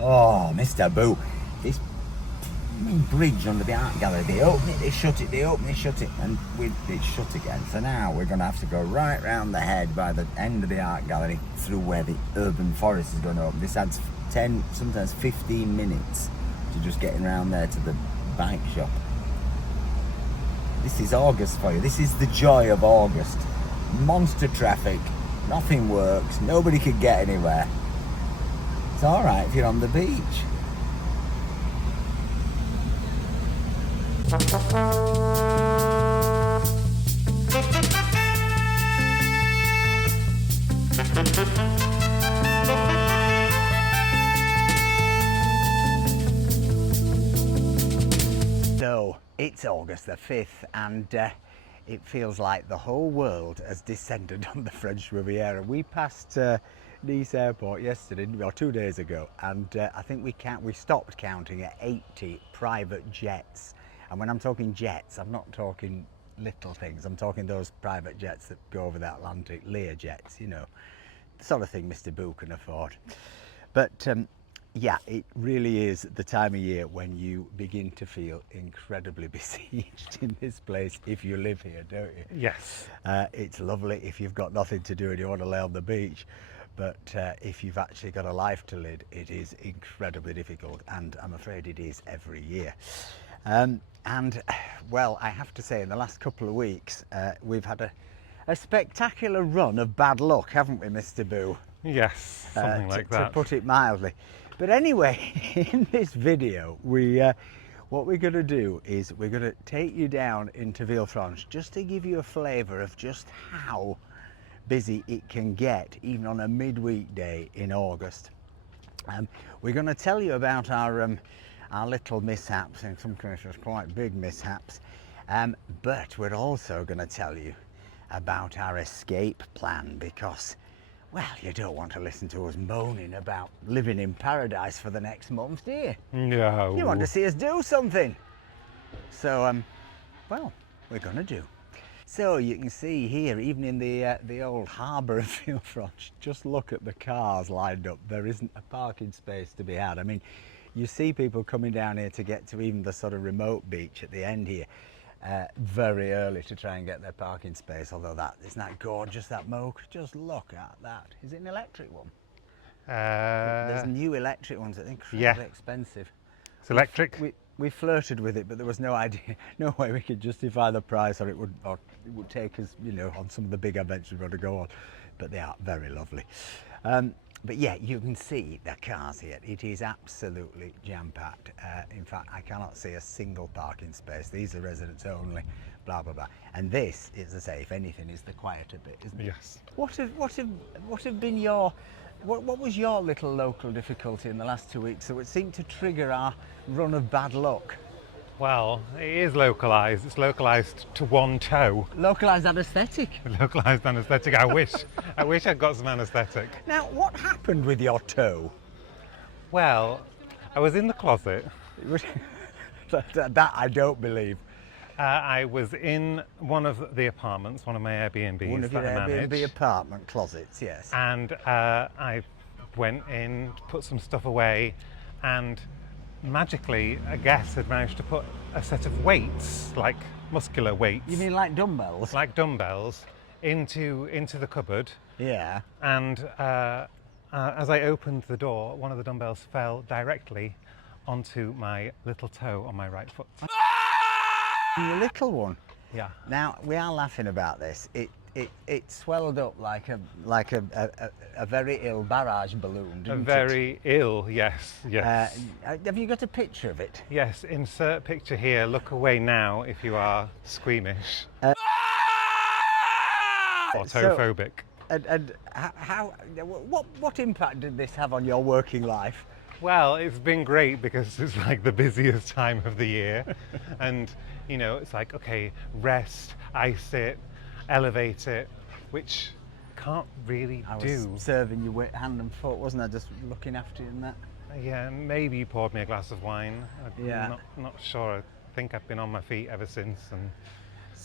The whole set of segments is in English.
Oh, Mr. Boo, this bridge under the art gallery, they open it, they shut it, they open it, shut it, and it's shut again. So now we're going to have to go right round the head by the end of the art gallery through where the urban forest is going to open. This adds 10, sometimes 15 minutes to just getting around there to the bike shop. This is August for you. This is the joy of August. Monster traffic, nothing works, nobody could get anywhere. It's alright if you're on the beach. So it's August the 5th and it feels like the whole world has descended on the French Riviera. We passed Nice airport yesterday, or 2 days ago, and I think we stopped counting at 80 private jets. And when I'm talking jets, I'm not talking little things. I'm talking those private jets that go over the Atlantic, Lear jets, you know, the sort of thing Mr. Boo can afford. But yeah, it really is the time of year when you begin to feel incredibly besieged in this place if you live here, don't you? Yes. It's lovely if you've got nothing to do and you want to lay on the beach. But if you've actually got a life to lead, it is incredibly difficult, and I'm afraid it is every year. And well, I have to say, in the last couple of weeks, we've had a spectacular run of bad luck, haven't we, Mr. Boo? Yes, something like that. To put it mildly. But anyway, in this video, what we're going to do is we're going to take you down into Villefranche just to give you a flavour of just how busy it can get even on a midweek day in August. We're going to tell you about our little mishaps, in some cases quite big mishaps, but we're also going to tell you about our escape plan, because, well, you don't want to listen to us moaning about living in paradise for the next month, do you? No. You want to see us do something. So, well, we're going to do. So you can see here, even in the old harbour of Villefranche, just look at the cars lined up. There isn't a parking space to be had. I mean, you see people coming down here to get to even the sort of remote beach at the end here very early to try and get their parking space. Although isn't that gorgeous, that moke? Just look at that. Is it an electric one? There's new electric ones that are incredibly expensive. It's electric. We flirted with it, but there was no way we could justify the price, or it would take us, you know, on some of the big adventures we want to go on. But they are very lovely. But yeah, you can see the cars here. It is absolutely jam-packed. In fact, I cannot see a single parking space. These are residents only, blah, blah, blah. And this, as I say, if anything, is the quieter bit, isn't it? Yes. What was your little local difficulty in the last 2 weeks that would seem to trigger our run of bad luck? Well, it is localised. It's localised to one toe. Localised anaesthetic. Localised anaesthetic. I wish I'd got some anaesthetic. Now, what happened with your toe? Well, I was in the closet. that I don't believe. I was in one of the apartments, one of my Airbnbs. One of your that I Airbnb manage. apartment closets, yes. And I went in, put some stuff away, and magically a guest had managed to put a set of weights, like muscular weights. You mean like dumbbells? Like dumbbells, into the cupboard. Yeah. And as I opened the door, one of the dumbbells fell directly onto my little toe on my right foot. Your little one? Yeah. Now, we are laughing about this. It swelled up like a very ill barrage balloon, didn't it? Very ill, yes. Have you got a picture of it? Yes, insert picture here. Look away now if you are squeamish. Or toephobic. And what impact did this have on your working life? Well, it's been great because it's like the busiest time of the year. And, you know, it's like, okay, rest, ice it, elevate it, which can't really do. I was serving you with hand and foot, wasn't I? Just looking after you and that. Yeah, maybe you poured me a glass of wine. I'm Yeah. not sure. I think I've been on my feet ever since. And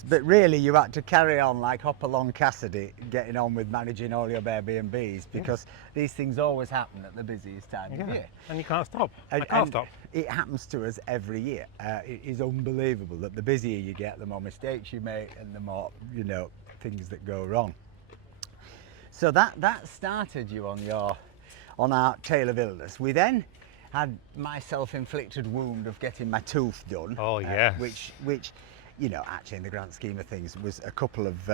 But really, you had to carry on like Hopalong Cassidy, getting on with managing all your Airbnbs, because these things always happen at the busiest time of year. And you can't stop. I And can't stop. it happens to us every year. It is unbelievable that the busier you get, the more mistakes you make, and the more, you know, things that go wrong. So that started you on our tale of illness. We then had my self-inflicted wound of getting my tooth done. Oh yes. Which, you know, actually in the grand scheme of things was a couple of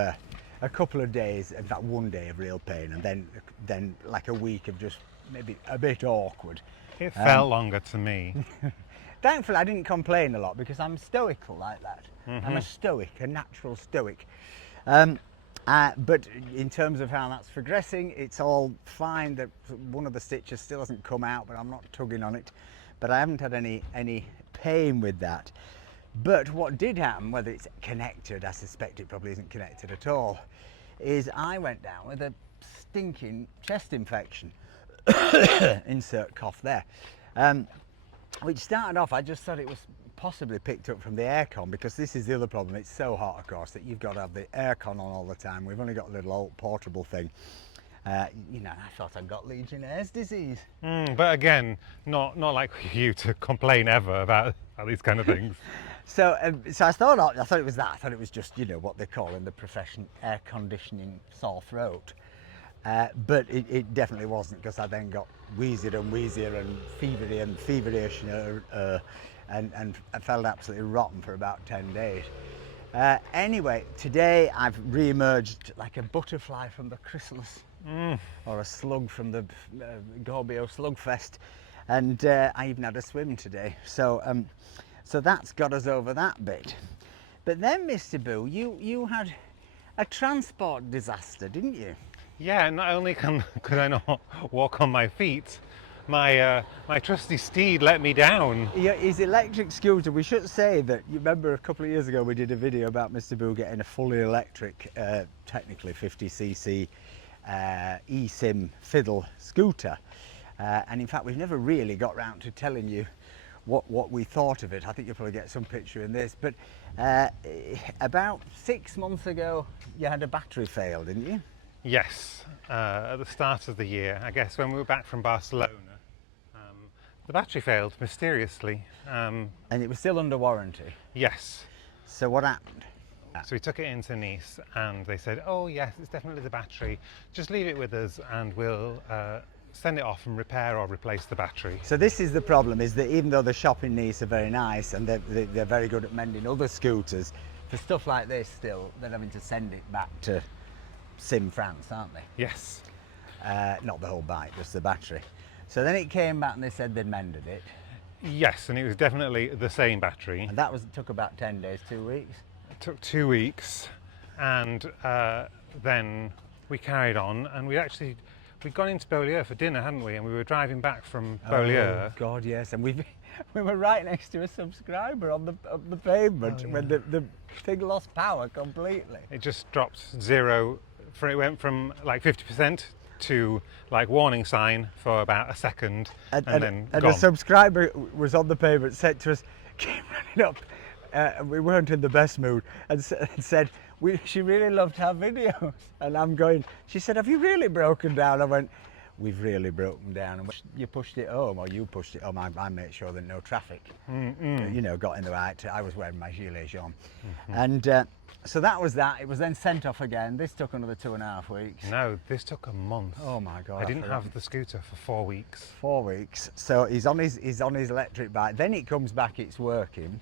days, in fact 1 day of real pain, and then like a week of just maybe a bit awkward. It felt longer to me. Thankfully I didn't complain a lot because I'm stoical like that. I'm a stoic, a natural stoic. But in terms of how that's progressing, it's all fine. That one of the stitches still hasn't come out, but I'm not tugging on it. But I haven't had any pain with that. But what did happen, whether it's connected, I suspect it probably isn't connected at all, is I went down with a stinking chest infection. Insert cough there. Which started off, I just thought it was possibly picked up from the aircon, because this is the other problem. It's so hot, of course, that you've got to have the aircon on all the time. We've only got a little old portable thing. You know, I thought I'd got Legionnaire's disease. But again, not like you to complain ever about these kind of things. So I thought it was that. I thought it was just, you know, what they call in the profession air conditioning sore throat. But it definitely wasn't, because I then got wheezier and wheezier and feverish, and I felt absolutely rotten for about 10 days. Anyway, today I've re-emerged like a butterfly from the chrysalis, or a slug from the Gorbio Slugfest, and I even had a swim today. So that's got us over that bit. But then, Mr. Boo, you had a transport disaster, didn't you? Yeah, not only could I not walk on my feet, my trusty steed let me down. Yeah, his electric scooter. We should say that, you remember a couple of years ago we did a video about Mr. Boo getting a fully electric, technically 50cc eSIM fiddle scooter. And in fact, we've never really got round to telling you what we thought of it. I think you'll probably get some picture in this. But about 6 months ago, you had a battery fail, didn't you? Yes, at the start of the year, I guess when we were back from Barcelona, the battery failed mysteriously. And it was still under warranty. Yes. So what happened? So we took it into Nice and they said, oh yes, it's definitely the battery. Just leave it with us and we'll send it off and repair or replace the battery. So this is the problem, is that even though the shop in Nice are very nice and they're very good at mending other scooters, for stuff like this still, they're having to send it back to Sim France, aren't they? Yes. Not the whole bike, just the battery. So then it came back and they said they'd mended it. Yes, and it was definitely the same battery. And that took about 10 days, 2 weeks. It took 2 weeks, and then we carried on, and we'd gone into Beaulieu for dinner, hadn't we? And we were driving back from Beaulieu. Oh God, yes, and we were right next to a subscriber on the pavement when the thing lost power completely. It just dropped zero. It went from like 50% to like warning sign for about a second, and then and gone. a subscriber was on the pavement, said to us, "Keep running up." We weren't in the best mood, and said she really loved our videos. And I'm going, she said, "Have you really broken down?" I went, "We've really broken down." And you pushed it home, or you pushed it home. I made sure that no traffic, you know, got in the right. I was wearing my gilet jaune, and so that was that. It was then sent off again. This took another 2.5 weeks. No, this took a month. Oh my God! I didn't have the scooter for 4 weeks. 4 weeks. So he's on his electric bike. Then it comes back. It's working.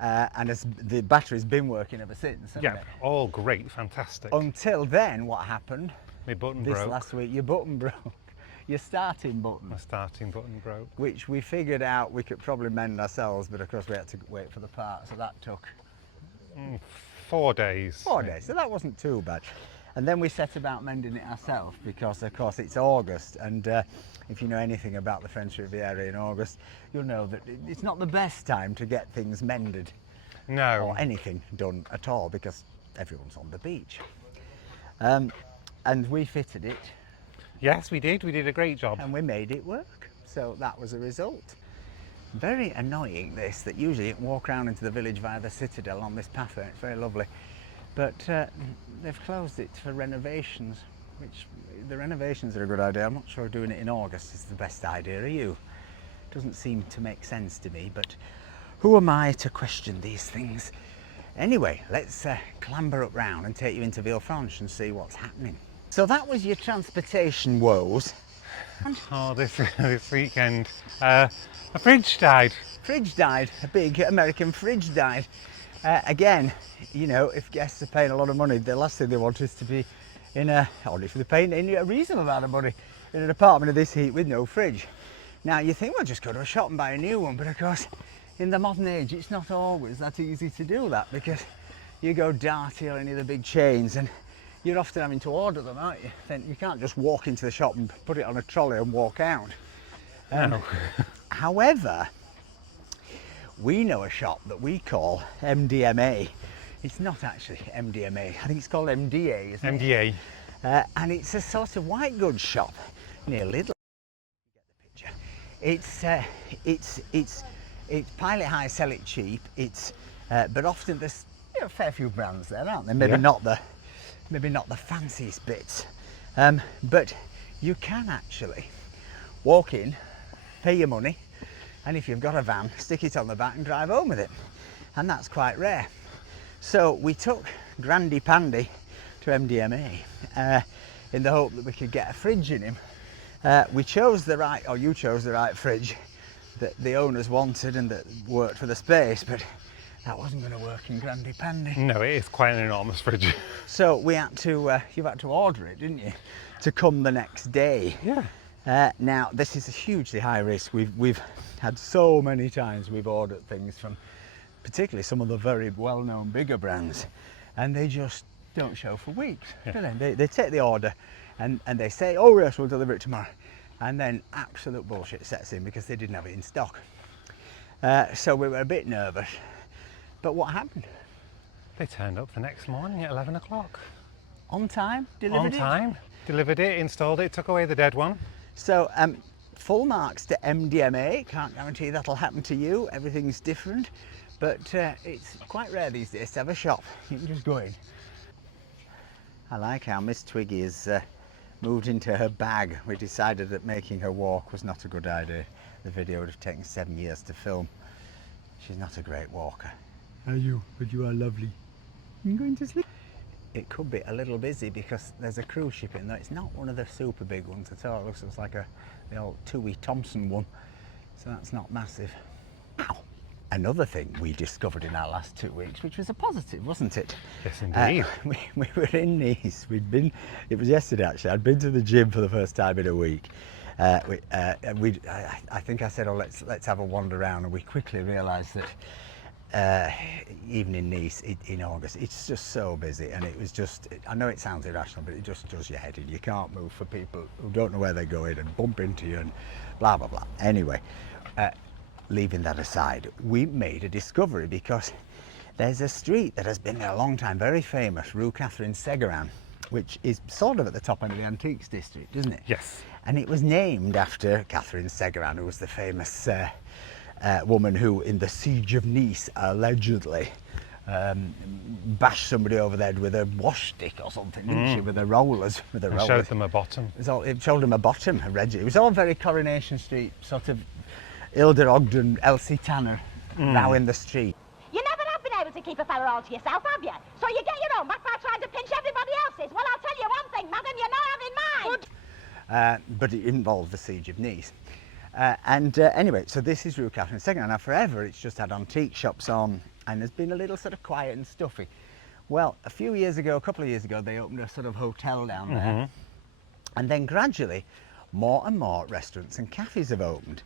And the battery's been working ever since, hasn't it? All great, fantastic. Until then, what happened? My button this broke. Last week, your button broke. Your starting button. My starting button broke. Which we figured out we could probably mend ourselves, but of course we had to wait for the part, so that took 4 days. 4 days, so that wasn't too bad. And then we set about mending it ourselves, because of course it's August, and if you know anything about the French Riviera in August, you'll know that it's not the best time to get things mended. No. Or anything done at all, because everyone's on the beach. And we fitted it. Yes, we did. We did a great job. And we made it work. So that was a result. Very annoying this, that usually you can walk around into the village via the Citadel on this pathway. It's very lovely. But they've closed it for renovations, which the renovations are a good idea. I'm not sure doing it in August is the best idea, are you? Doesn't seem to make sense to me, but who am I to question these things? Anyway, let's clamber up round and take you into Villefranche and see what's happening. So that was your transportation woes. Oh, this weekend, a fridge died. Fridge died, a big American fridge died. Again, you know, if guests are paying a lot of money, the last thing they want is to be in a, or if they're paying a reasonable amount of money, in an apartment of this heat with no fridge. Now you think, well, just go to a shop and buy a new one, but of course, in the modern age, it's not always that easy to do that, because you go Darty or any of the big chains and you're often having to order them, aren't you? Then you can't just walk into the shop and put it on a trolley and walk out. No. However, we know a shop that we call MDMA. It's not actually MDMA, I think it's called MDA, isn't it? MDA. And it's a sort of white goods shop near Lidl. Get the picture. It's pilot high, sell it cheap. But often there's a fair few brands there, aren't there? Maybe not the fanciest bits, but you can actually walk in, pay your money, and if you've got a van, stick it on the back and drive home with it, and that's quite rare. So we took Grandy Pandy to MDMA in the hope that we could get a fridge in him. We chose the right, or you chose the right fridge that the owners wanted and that worked for the space, but that wasn't going to work in Grandy Pandy. No, it is quite an enormous fridge. So we had to, you had to order it, didn't you, to come the next day. Yeah. Now this is a hugely high risk. We've had so many times we've ordered things from particularly some of the very well-known bigger brands, and they just don't show for weeks. Yeah. Do they take the order and they say, oh yes, we'll deliver it tomorrow, and then absolute bullshit sets in because they didn't have it in stock. So we were a bit nervous, but what happened? They turned up the next morning at 11 o'clock. On time, delivered it? On time, delivered it, installed it, took away the dead one. So full marks to MDMA. Can't guarantee that'll happen to you, everything's different, but it's quite rare these days to have a shop you can just go in. I like how Miss Twiggy has moved into her bag. We decided that making her walk was not a good idea. The video would have taken 7 years to film. She's not a great walker. Are you? But you are lovely. You going to sleep? It could be a little busy because there's a cruise ship in there. It's not one of the super big ones at all. It looks like the old Tui Thompson one. So that's not massive. Ow. Another thing we discovered in our last 2 weeks, which was a positive, wasn't it? Yes, indeed. We were in Nice. It was yesterday actually. I'd been to the gym for the first time in a week. I think I said, oh, let's have a wander around, and we quickly realised that even in Nice in August, it's just so busy, and it was just, I know it sounds irrational, but it just does your head in. You can't move for people who don't know where they're going and bump into you and blah, blah, blah. Anyway, leaving that aside, we made a discovery because there's a street that has been there a long time, very famous, Rue Catherine Seguin, which is sort of at the top end of the antiques district, isn't it? Yes. And it was named after Catherine Seguin, who was the famous woman who, in the siege of Nice, allegedly bashed somebody over the head with a wash stick or something, didn't she? With the rollers. Showed them a bottom. It showed them a bottom, it was all very Coronation Street, sort of Hilda Ogden, Elsie Tanner, now in the street. You never have been able to keep a fella all to yourself, have you? So you get your own back by trying to pinch everybody else's. Well, I'll tell you one thing, madam, you're not having mine. But it involved the siege of Nice. Anyway, so this is Rue Catherine Seguin. Now forever it's just had antique shops on, and there's been a little sort of quiet and stuffy. Well, a couple of years ago, they opened a sort of hotel down there. And then gradually, more and more restaurants and cafes have opened,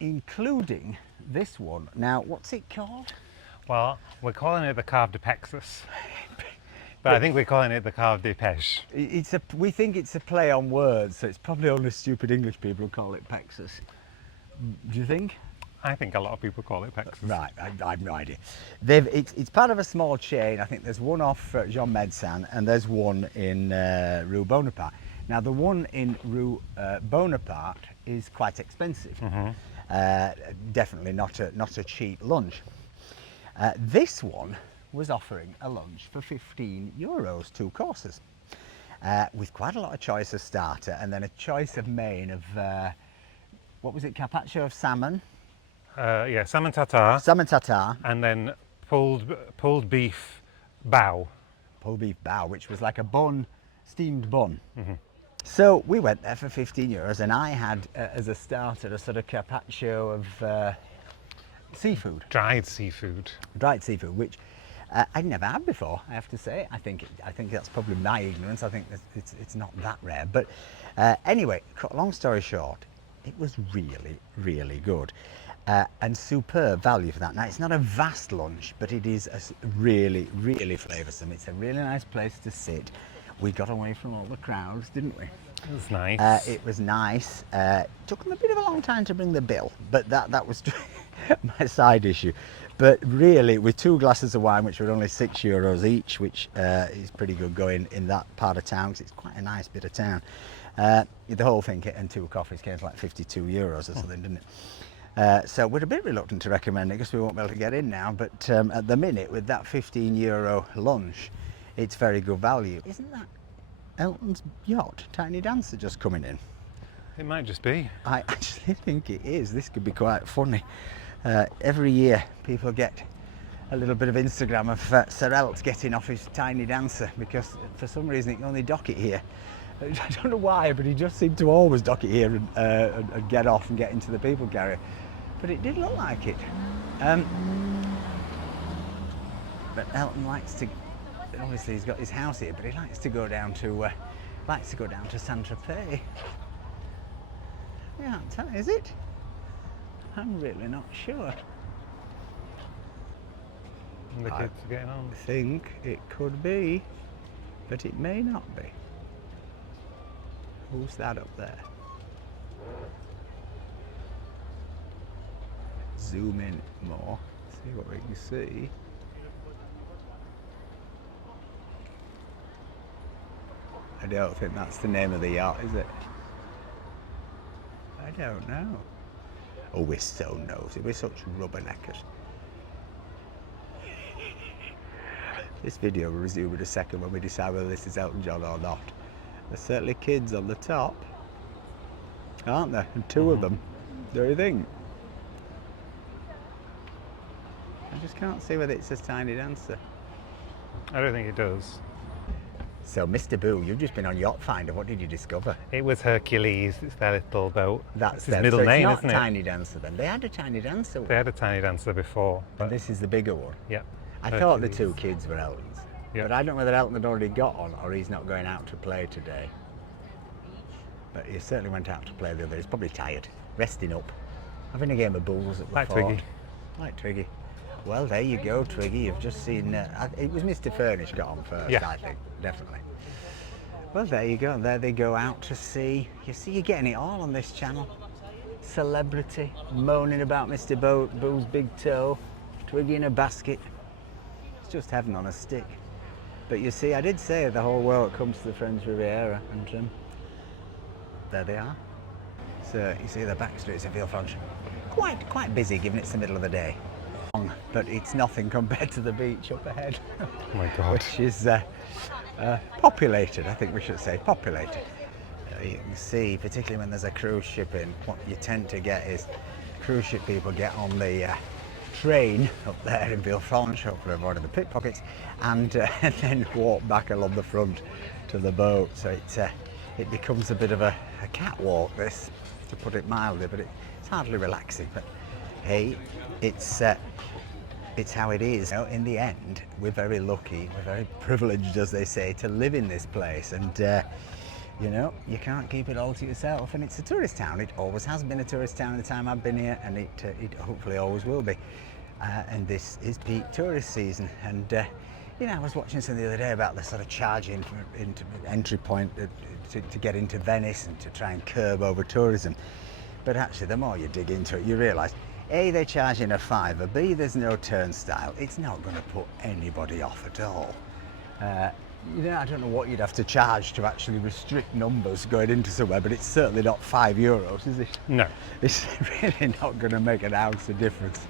including this one. Now, what's it called? Well, we're calling it the Cave de Pexus. But I think we're calling it the Cave de Pêche. We think it's a play on words, so it's probably only stupid English people who call it Pexus. Do you think? I think a lot of people call it Pexus. Right, I have no idea. It's part of a small chain. I think there's one off Jean Médecin and there's one in Rue Bonaparte. Now the one in Rue Bonaparte is quite expensive. Definitely not a cheap lunch. This one was offering a lunch for €15, 2 courses, with quite a lot of choice of starter and then a choice of main of, what was it, carpaccio of salmon? Yeah, salmon tartare. Salmon tartare. And then pulled beef bao. Pulled beef bao, which was like a bun, steamed bun. So we went there for €15 and I had, as a starter, a sort of carpaccio of seafood. Dried seafood. Dried seafood, which I'd never had before, I have to say. I think that's probably my ignorance. I think it's not that rare. But anyway, long story short, it was really, really good. And superb value for that. Now, it's not a vast lunch, but it is really, really flavoursome. It's a really nice place to sit. We got away from all the crowds, didn't we? It was nice. It was nice. Took them a bit of a long time to bring the bill, but that was my side issue. But really, with 2 glasses of wine, which were only €6 each, which is pretty good going in that part of town, because it's quite a nice bit of town. The whole thing and 2 coffees came to like €52 or something, didn't it? So we're a bit reluctant to recommend it because we won't be able to get in now. But at the minute, with that €15 lunch, it's very good value. Isn't that Elton's yacht, Tiny Dancer, just coming in? It might just be. I actually think it is. This could be quite funny. Every year people get a little bit of Instagram of Sir Elt getting off his Tiny Dancer because for some reason he can only dock it here. I don't know why, but he just seemed to always dock it here and get off and get into the people carrier. But it did look like it. But Elton likes to, obviously he's got his house here, but he likes to go down to Saint-Tropez. Yeah, is it? I'm really not sure. And the kids are getting on. I think it could be, but it may not be. Who's that up there? Zoom in more, see what we can see. I don't think that's the name of the yacht, is it? I don't know. Oh, we're so nosy. We're such rubberneckers. This video will resume in a second when we decide whether this is Elton John or not. There's certainly kids on the top, aren't there? And 2 of them. Do you think? I just can't see whether it says Tiny Dancer. I don't think it does. So, Mr. Boo, you've just been on Yacht Finder. What did you discover? It was Hercules. It's their little boat. That's his middle name, it's isn't not it? Tiny Dancer then. They had a Tiny Dancer one. They had a Tiny Dancer before. And this is the bigger one. Yeah. I thought the 2 kids were Elton's. Yeah. But I don't know whether Elton had already got on or he's not going out to play today. But he certainly went out to play the other. He's probably tired, resting up, having a game of bowls at the Like fort. Twiggy. Like Twiggy. Well, there you go, Twiggy. You've just seen... it was Mr. Furnish got on first, Yeah. I think, definitely. Well, there you go. There they go out to sea. You see, you're getting it all on this channel. Celebrity, moaning about Mr. Boo's big toe, Twiggy in a basket. It's just heaven on a stick. But you see, I did say the whole world comes to the French Riviera, and there they are. So you see the back streets of Villefranche. Quite busy, given it's the middle of the day. But it's nothing compared to the beach up ahead. Oh my God. Which is populated, I think we should say, populated. You can see, particularly when there's a cruise ship in, what you tend to get is cruise ship people get on the train up there in Villefranche, hopefully avoiding the pickpockets, and then walk back along the front to the boat. So it becomes a bit of a catwalk, this, to put it mildly, but it's hardly relaxing. But hey, it's how it is. You know, in the end, we're very lucky, we're very privileged, as they say, to live in this place. And you know, you can't keep it all to yourself. And it's a tourist town. It always has been a tourist town in the time I've been here, and it hopefully always will be. And this is peak tourist season. And you know, I was watching something the other day about the sort of charging into entry point to get into Venice and to try and curb over tourism. But actually, the more you dig into it, you realise, A, they're charging a £5, B, there's no turnstile. It's not going to put anybody off at all. you know, I don't know what you'd have to charge to actually restrict numbers going into somewhere, but it's certainly not €5, is it? No. It's really not going to make an ounce of difference.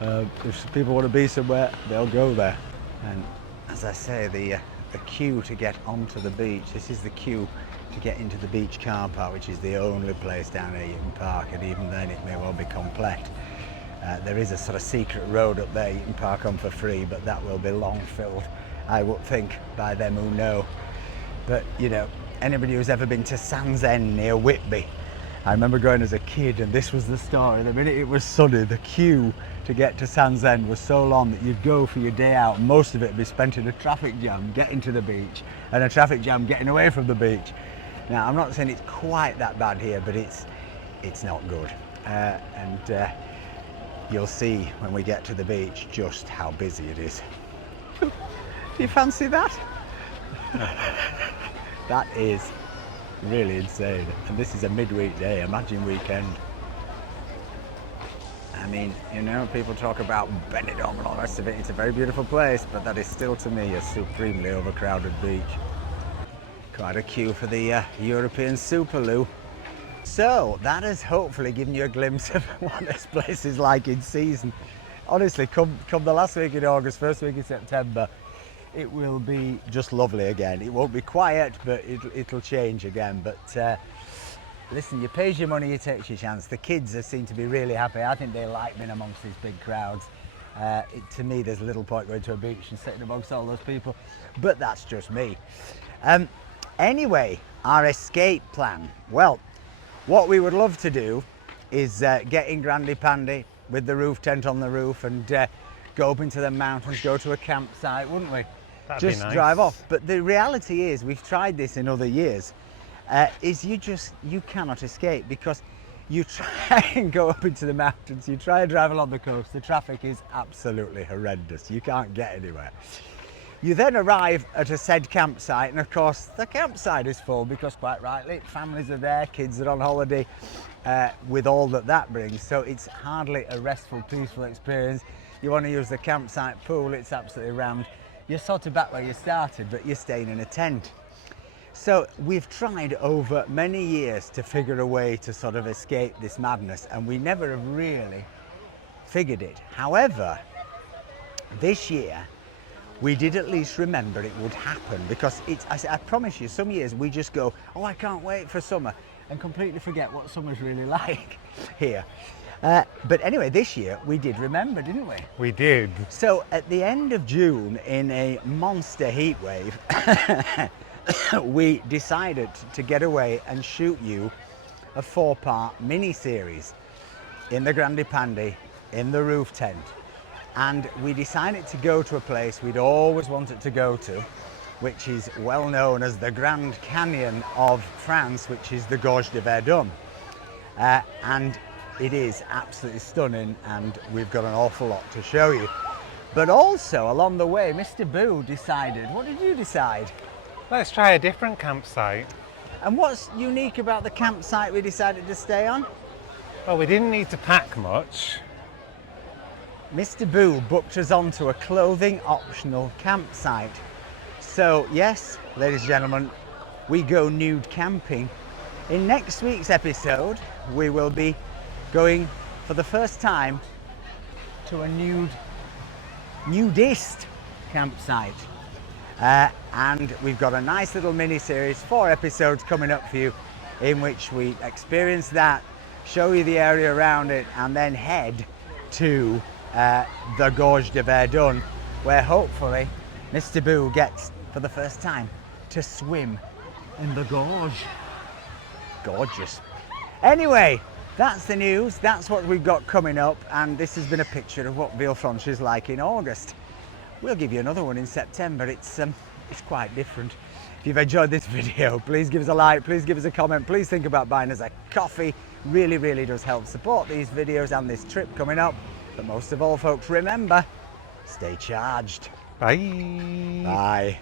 If people want to be somewhere, they'll go there. And as I say, the queue to get onto the beach, this is the queue to get into the beach car park, which is the only place down here you can park, and even then it may well be complete. There is a sort of secret road up there you can park on for free, but that will be long filled, I would think, by them who know. But you know, anybody who's ever been to Sands End near Whitby, I remember going as a kid, and this was the story. The minute it was sunny, the queue to get to Sands End was so long that you'd go for your day out, and most of it would be spent in a traffic jam getting to the beach and a traffic jam getting away from the beach. Now, I'm not saying it's quite that bad here, but it's not good. And you'll see when we get to the beach just how busy it is. Do you fancy that? That is really insane. And this is a midweek day, imagine weekend. I mean, you know, people talk about Benidorm and all the rest of it. It's a very beautiful place, but that is still to me a supremely overcrowded beach. Quite a queue for the European Superloo. So that has hopefully given you a glimpse of what this place is like in season. Honestly, come the last week in August, first week in September, it will be just lovely again. It won't be quiet, but it'll change again. But listen, you pay your money, you take your chance. The kids seem to be really happy. I think they like being amongst these big crowds. To me, there's little point going to a beach and sitting amongst all those people, but that's just me. Anyway, our escape plan. Well, what we would love to do is get in Grandy Pandy with the roof tent on the roof and go up into the mountains, go to a campsite, wouldn't we? That'd just be nice. Drive off. But the reality is, we've tried this in other years, is you cannot escape, because you try and go up into the mountains, you try and drive along the coast, the traffic is absolutely horrendous. You can't get anywhere. You then arrive at a said campsite, and of course the campsite is full because, quite rightly, families are there, kids are on holiday, with all that brings. So it's hardly a restful, peaceful experience. You want to use the campsite pool, it's absolutely rammed. You're sort of back where you started, but you're staying in a tent. So we've tried over many years to figure a way to sort of escape this madness, and we never have really figured it. However, this year, we did at least remember it would happen, because I promise you, some years we just go, oh, I can't wait for summer, and completely forget what summer's really like here. But anyway, this year we did remember, didn't we? We did. So at the end of June, in a monster heat wave, we decided to get away and shoot you a 4-part mini-series in the Grandy Pandy, in the roof tent. And we decided to go to a place we'd always wanted to go to, which is well known as the Grand Canyon of France, which is the Gorge de Verdun. And it is absolutely stunning, and we've got an awful lot to show you. But also, along the way, Mr. Boo decided, what did you decide? Let's try a different campsite. And what's unique about the campsite we decided to stay on? Well, we didn't need to pack much. Mr. Boo booked us onto a clothing optional campsite. So yes, ladies and gentlemen, we go nude camping. In next week's episode, we will be going for the first time to a nudist campsite. And we've got a nice little mini-series, 4 episodes coming up for you, in which we experience that, show you the area around it, and then head to the Gorge de Verdun, where hopefully Mr. Boo gets, for the first time, to swim in the gorge. Gorgeous. Anyway, that's the news, that's what we've got coming up, and this has been a picture of what Villefranche is like in August. We'll give you another one in September. It's quite different. If you've enjoyed this video, please give us a like, please give us a comment, please think about buying us a coffee. Really, really does help support these videos and this trip coming up. But most of all, folks, remember, stay charged. Bye. Bye.